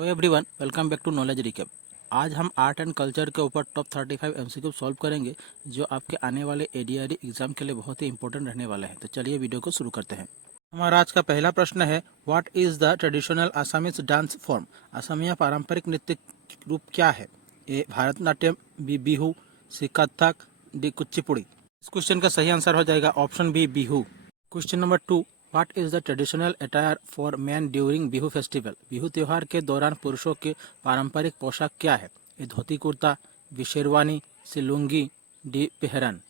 Hello everyone, welcome back to knowledge recap. आज हम art and culture के ऊपर टॉप 35 एमसीक्यू सॉल्व करेंगे जो आपके आने वाले एडीआरई एग्जाम के लिए बहुत ही इंपॉर्टेंट रहने वाले हैं। तो चलिए वीडियो को शुरू करते हैं। हमारा आज का पहला प्रश्न है, what is the traditional Assamese dance form? असमिया पारंपरिक नृत्य रूप क्या है? A Bharatanatyam, B Bihu, C Kathak, D Kuchipudi. इस क्वेश्चन का सही आंसर हो जाएगा option B Bihu. Question number 2, what is the traditional attire for man during Bihu festival? Bihu त्योहार के दौरान पुरुषों के पारंपरिक पोशाक क्या है? A dhoti kurta, B sherwani, C lungi, D pheran.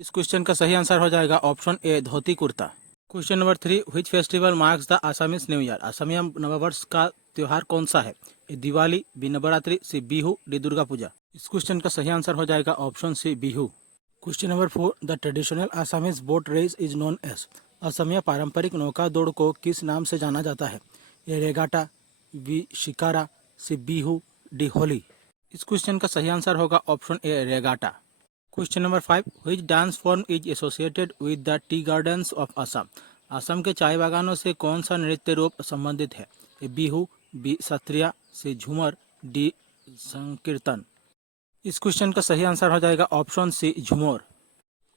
इस क्वेश्चन का सही आंसर हो जाएगा option A dhoti kurta. Question number 3, which festival marks the Assamese new year? असमिया नववर्ष का त्योहार कौन सा है? A Diwali, B Navratri, C Bihu, D Durga Puja. इस क्वेश्चन का सही आंसर हो जाएगा option C Bihu. Question number 4, the traditional Assamese boat race is known as? असमिया पारंपरिक नौका दौड़ को किस नाम से जाना जाता है? ए रेगाटा, बी शिकारा, सी बिहू, डी होली। इस क्वेश्चन का सही आंसर होगा option A regatta. Question number 5, which dance form is associated with the tea gardens of Assam? Assam के चाय बागानों से कौन सा नृत्य रूप संबंधित है? ए बिहू, बी सत्रिया, सी झूमर, डी संकीर्तन। इस क्वेश्चन का सही आंसर हो जाएगा option C Jhumur.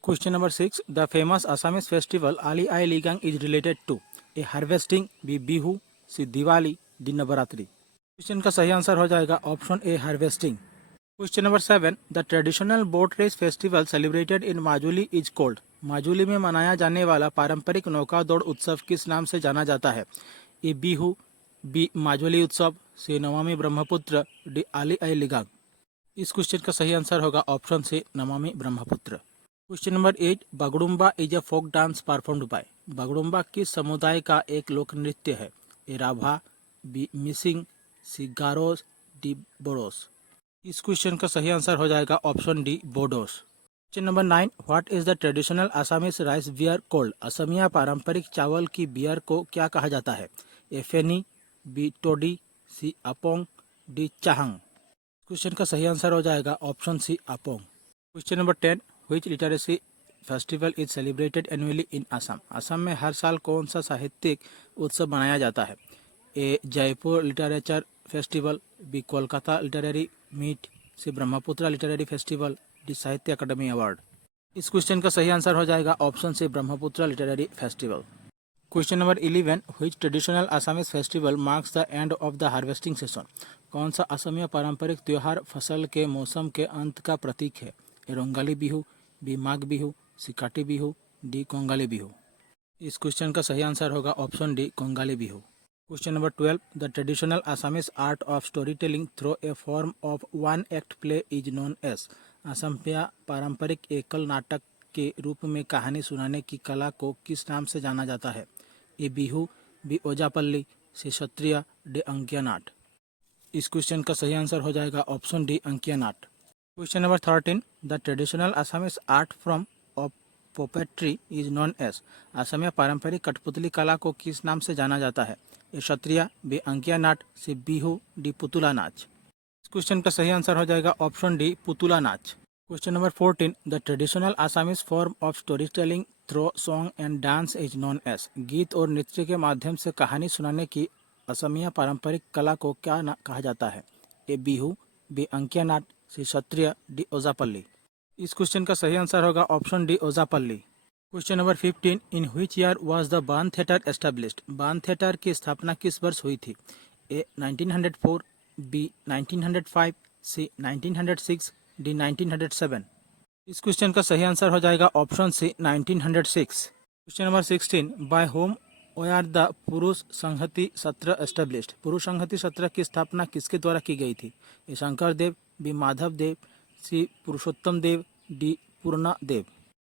Question number 6, the famous Assamese festival Ali Aye Ligang is related to? A harvesting, B Bihu, C Diwali, D Navratri. Question का सही आंसर हो जाएगा option A harvesting. Question number 7, the traditional boat race festival celebrated in Majuli is called? Majuli में मनाया जाने वाला पारंपरिक नौका दौड़ उत्सव किस नाम से जाना जाता है? ए बिहू, बी माजुली उत्सव, सी नमामि ब्रह्मपुत्र, डी आली आई लिगांग। इस क्वेश्चन का सही आंसर होगा option C Namami Brahmaputra. Question number 8, Bagurumba is a folk dance performed by? Bagurumba किस समुदाय का एक लोक नृत्य है? A Rabha, B Mising, C Garos, D Bodos. इस क्वेश्चन का सही आंसर हो जाएगा option D Bodos. Question number 9, what is the traditional Assamese rice beer called? असमिया पारंपरिक चावल की बियर को क्या कहा जाता है? A feni, B toddy, C apong, D चाहंग। Question का सही आंसर हो जाएगा option C Apong. Question number 10, which literacy festival is celebrated annually in Assam? Assam में हर साल कौन सा साहित्यिक उत्सव मनाया जाता है? A Jaipur literature festival, B Kolkata literary meet, C Brahmaputra literary festival, D Sahitya Akademi award. इस क्वेश्चन का सही आंसर हो जाएगा option C Brahmaputra literary festival. Question number 11, which traditional Assamese festival marks the end of the harvesting session? कौन सा असमिया पारंपरिक त्योहार फसल के मौसम के अंत का प्रतीक है? ए रोंगाली बिहू, बी माघ बिहू, सी काटी बिहू, डी कोंगाली बिहू। इस क्वेश्चन का सही आंसर होगा option D Kongali Bihu. Question number 12, the traditional Assamese art of story telling through a form of one act play is known as? असमिया पारंपरिक एकल नाटक के रूप में कहानी सुनाने की कला को किस नाम से जाना जाता है? A Bihu, B Ojapali, C Sattriya, D Ankiya Naat. इस क्वेश्चन का सही आंसर हो जाएगा option D Ankiya Naat. Question number 13, the traditional Assamese art form of puppetry is known as? असमिया पारंपरिक कठपुतली कला को किस नाम से जाना जाता है? ए क्षत्रिय, बी अंकिया नाट, सी बिहू, डी पुतुला नाच। इस क्वेश्चन का सही आंसर हो जाएगा option D Putula Nach. Question number 14, the traditional Assamese form of story telling through song and dance is known as? गीत और नृत्य के माध्यम से कहानी सुनाने की असमिया पारंपरिक कला को क्या कहा जाता है? A Bihu, B Ankiya Naat, C Sattriya, D Ojapali. इस क्वेश्चन का सही आंसर होगा option D Ojapali. Question number 15, in which year was the Ban theatre established? Ban theatre की स्थापना किस वर्ष हुई थी? A 1904, B 1905, C 1906, D 1907। इस क्वेश्चन का सही आंसर हो जाएगा option C 1906। Question number 16, by whom are the Purush Sanhati सत्र एस्टेब्लिश्ड? पुरुष संहति सत्र की स्थापना किसके द्वारा की गई थी? A Shankar Dev, B Madhav Dev, C Purushottam Dev, D Purna Dev.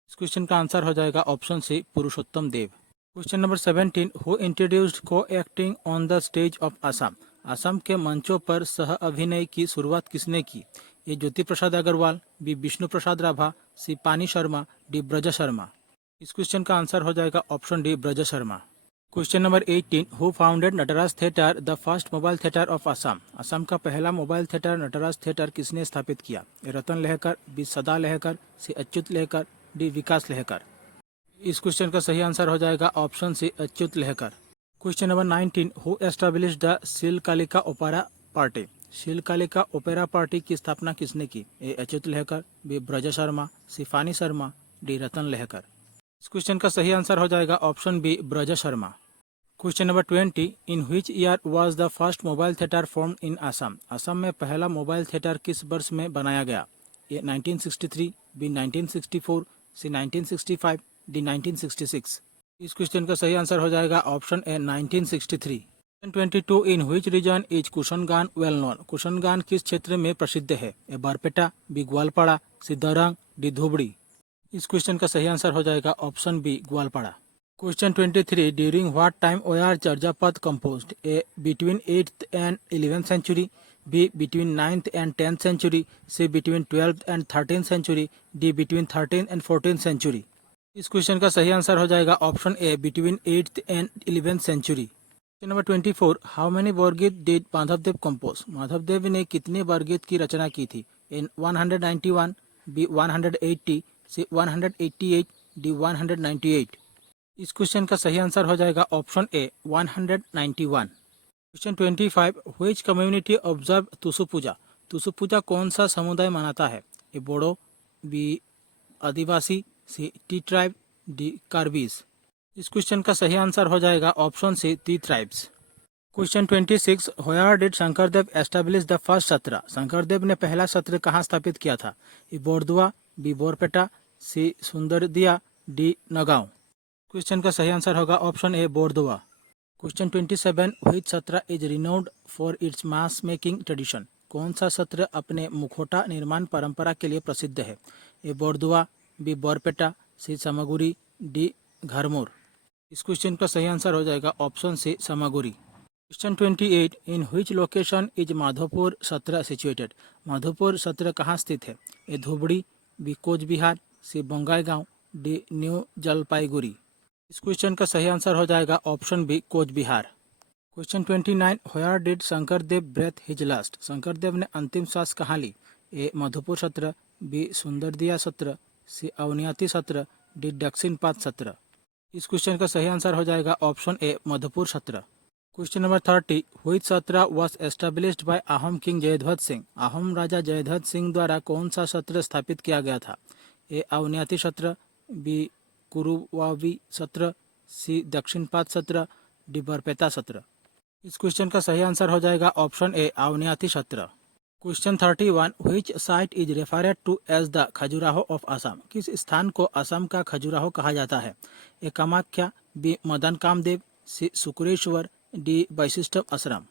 इस क्वेश्चन का आंसर हो जाएगा option C Purushottam Dev. Question number 17, who introduced co acting on the stage of Assam? Assam के मंचों पर सह अभिनय की शुरुआत किसने की? A Jyoti Prasad Agarwala, B Vishnu Prasad Rabha, C Phani Sharma, D Braj Sharma. इस क्वेश्चन का आंसर हो जाएगा option D Braj Sharma. Question number 18, who founded Nataraj theatre the first mobile theatre of Assam? Assam का पहला मोबाइल थिएटर नटराज थिएटर किसने स्थापित किया? ए रतन लेहकर, बी सदा लेहकर, सी अच्युत लेहकर, डी विकास लेहकर। इस क्वेश्चन का सही आंसर हो जाएगा option C Achyut Lahkar. Question number 19, who established the Shilkalika opera party. Shilkalika opera party की स्थापना किसने की? A Achyut Lahkar, B Braj Sharma, C Phani Sharma, D रतन लहकर। इस क्वेश्चन का सही आंसर हो जाएगा option B Braj Sharma. Question number 20, in which year was the first mobile theatre form in Assam? Assam में पहला मोबाइल थिएटर किस वर्ष में बनाया गया? A 1963, B 1964, C 1965, D 1966। इस क्वेश्चन का सही आंसर हो जाएगा option A 1963। 22, in which region is Kushangaan well known? Kushangaan किस क्षेत्र में प्रसिद्ध है? A Barpeta, B Goalpara, C Darang, D Dhubri. इस क्वेश्चन का सही आंसर हो जाएगा option B Goalpara. Question 23, during what time were Charyapada composed? A between 8th and 11th century, B between 9th and 10th century, C between 12th and 13th century, D between 13th and 14th century. इस question का सही answer हो जाएगा option A between 8th and 11th century. Question number 24, how many Borgeet did Madhavdev compose? Madhavdev ने कितने बरगीत की रचना की थी? इन 191, बी 180, सी 188, डी 198। इस क्वेश्चन का सही आंसर हो जाएगा option A 191। Question 25, which community observe Tusu Puja? Tusu Puja कौन सा समुदाय मनाता है? A Bodo, B Adivasi, C tea tribe, D Karbis. इस क्वेश्चन का सही आंसर हो जाएगा option C tea tribes. Question 26, where did Shankardev establish the first sattra? Shankardev ने पहला सत्र कहाँ स्थापित किया था? ए बोरदुआ, बी बोरपेटा, सी सुंदरदिया, डी नगांव। क्वेश्चन का सही आंसर होगा ऑप्शन ए बोरदुआ। क्वेश्चन 27, व्हिच सत्र is renowned for its mass making tradition? कौन सा सत्र अपने मुखौटा निर्माण परंपरा के लिए प्रसिद्ध है? A Bordua, B Barpeta, C Samaguri, D Gharmor. इस क्वेश्चन का सही आंसर हो जाएगा option C Samaguri. Question 28, in which location is Madhopur Sattra situated? Madhopur Sattra कहाँ स्थित है? A Dhubri, B Cooch Behar, C Bongaigaon, D New Jalpaiguri. इस क्वेश्चन का सही आंसर हो जाएगा option B Cooch Behar. Question 29, where did Shankardev breathe his last? Shankardev ने अंतिम सांस कहाँ ली? ए मधुपुर सत्र, बी सुंदरदिया सत्र, सी अवनियाती सत्र, डी दक्षिणपात सत्र। इस क्वेश्चन का सही आंसर हो जाएगा option A Madhupur Sattra. Question number 30, which Sattra was established by Ahom king Jaydhwaj Singh? Ahom राजा जयध्वज सिंह द्वारा कौन सा सत्र स्थापित किया गया था? ए अवनियाती सत्र, बी कुरुवावी सत्र, सी दक्षिणपात सत्र, डी बरपेटा सत्र। इस क्वेश्चन का सही आंसर हो जाएगा option A Auniati Sattra. Question 31, which site is referred to as the Khajuraho of Assam? किस स्थान को असम का खजुराहो कहा जाता है? A Kamakhya, B Madan Kamdev, C Sukreswar, D Vashishtha Ashram.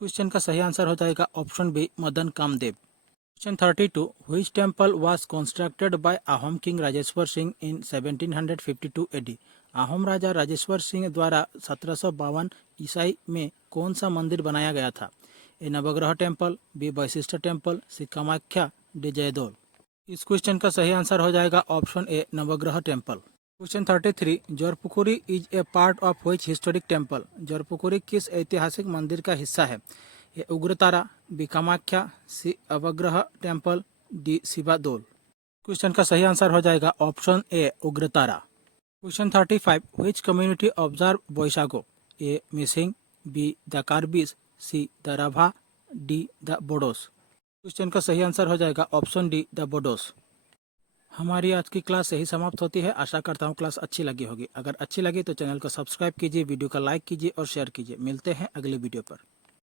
Question का सही आंसर हो जाएगा option B Madan Kamdev. Question 32, which temple was constructed by Ahom king Rajeshwar Singh in 1752 AD? Ahom राजा राजेश्वर सिंह द्वारा 1752 ईसाई में कौन सा मंदिर बनाया गया था? ए नवग्रह टेम्पल, बी वैशिष्ट टेम्पल, सी कामाख्या, डी जयदोल। इस क्वेश्चन का सही आंसर हो जाएगा option A Navagraha temple. Question 33, Jorpukhuri is a part of which historic temple? Jorpukhuri किस ऐतिहासिक मंदिर का हिस्सा है? A Ugratara, B Kamakhya, C Navagraha temple, D Shivadol. Question का सही आंसर हो जाएगा option A Ugratara. Question 35, which community observe Baishagu? A Mising, B the Karbis, C the Rabha, D the Bodos. Question का सही आंसर हो जाएगा ऑप्शन डी द बोडोस। हमारी आज की क्लास यही समाप्त होती है। आशा करता हूँ क्लास अच्छी लगी होगी। अगर अच्छी लगी तो चैनल को सब्सक्राइब कीजिए, वीडियो का लाइक कीजिए और शेयर कीजिए। मिलते हैं अगले वीडियो पर।